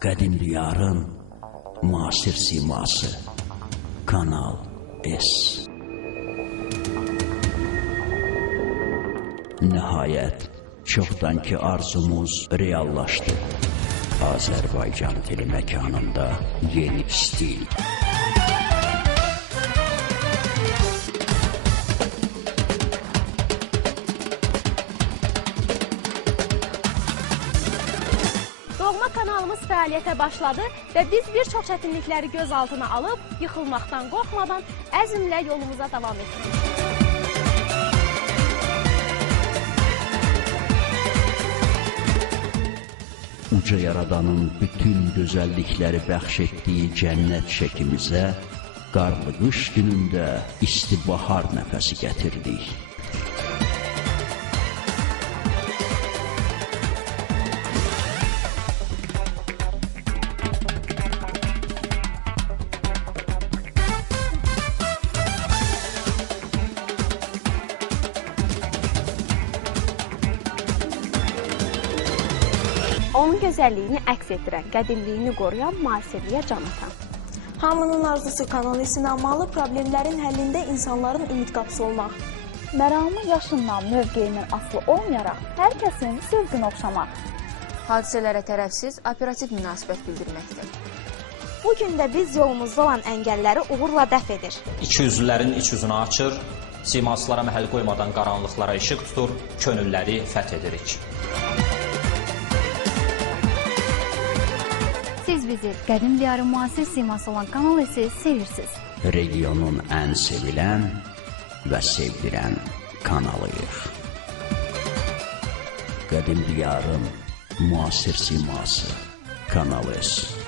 Qədim diyarın müasir siması Kanal S Nəhayət, çoxdankı arzumuz reallaşdı. Azərbaycan dili məkanında yeni stil. Kanalımız fəaliyyətə başladı və biz bir çox çətinlikləri göz altına alıb, yıxılmaqdan qorxmadan əzmlə yolumuza davam etdik. Uca Yaradanın bütün gözəllikləri bəxş etdiyi cənnət şəkimizə qarlı qış günündə isti bahar nəfəsi gətirdik. Onun gözəlliyini əks etdirən, qədimliyini qoruyan müasirliyə can atan. Hamının arzusu Kanal S-in almalı, problemlərin həllində insanların ümid qapısı olmaq. Məramı yaşından, mövqeyindən asılı olmayaraq hər kəsin zövqünə oxşamaq. Hadisələrə tərəfsiz operativ münasibət bildirməkdir. Bu gün də biz yolumuzda olan əngəlləri uğurla dəf edir. İki üzvlərin iç üzünü açır, simaslara məhəl qoymadan qaranlıqlara işıq tutur, könülləri fəth edirik. Bizi qədim diyarın müasir siması olan Kanal S-i sevirsiniz. Regionun ən sevilən və sevdirən kanalıyıq. Qədim diyarın müasir siması Kanal S.